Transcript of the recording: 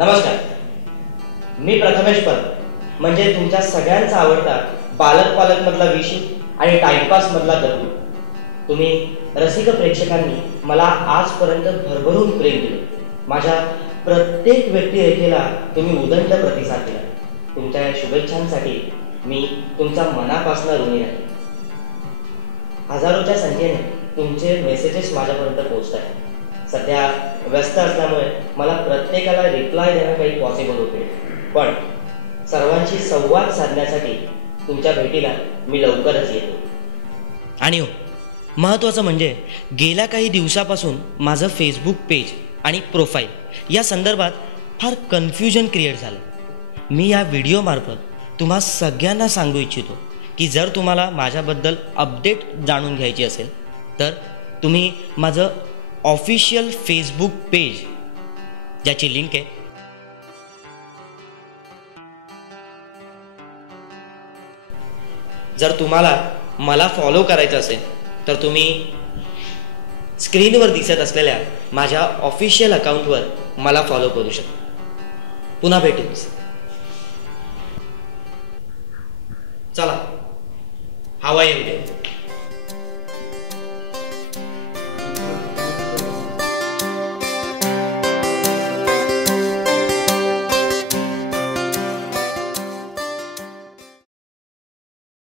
नमस्कार, मी प्रथमेश परब म्हणजे तुमच्या सगळ्यांचा आवडता पालक पालक मधला विशू आणि टाइमपास मधला गरु। तुम्ही रसिक प्रेक्षकांनी मला आजपर्यंत भरभरून प्रेम दिले। माझ्या प्रत्येक व्यक्तिरेखेला तुम्ही उदंड प्रतिसाद दिला। तुमच्या या शुभेच्छांसाठी मी तुमचा मनापासून ऋणी आहे। हजारोच्या संख्येने तुमचे मेसेजेस माझ्यापर्यंत पोहोचत आहेत। सध्या व्यस्त असल्यामुळे मला प्रत्येकाला रिप्लाय देणं काही पॉसिबल होते, पण सर्वांशी संवाद साधण्यासाठी तुमच्या भेटीला मी लवकरच येतो। आणि हो, महत्त्वाचं म्हणजे गेल्या काही दिवसापासून माझं फेसबुक पेज आणि प्रोफाईल या संदर्भात फार कन्फ्युजन क्रिएट झालं। मी या व्हिडिओमार्फत तुम्हा सगळ्यांना सांगू इच्छितो की जर तुम्हाला माझ्याबद्दल अपडेट जाणून घ्यायची असेल तर तुम्ही माझं ऑफिशियल फेसबुक पेज, ज्याची लिंक आहे, जर तुम्हाला मला फॉलो करायचं असेल तर तुम्ही स्क्रीनवर दिसत असलेल्या माझ्या ऑफिशियल अकाउंटवर मला फॉलो करू शकता। पुन्हा भेटूच। चला, हवा येऊ दे।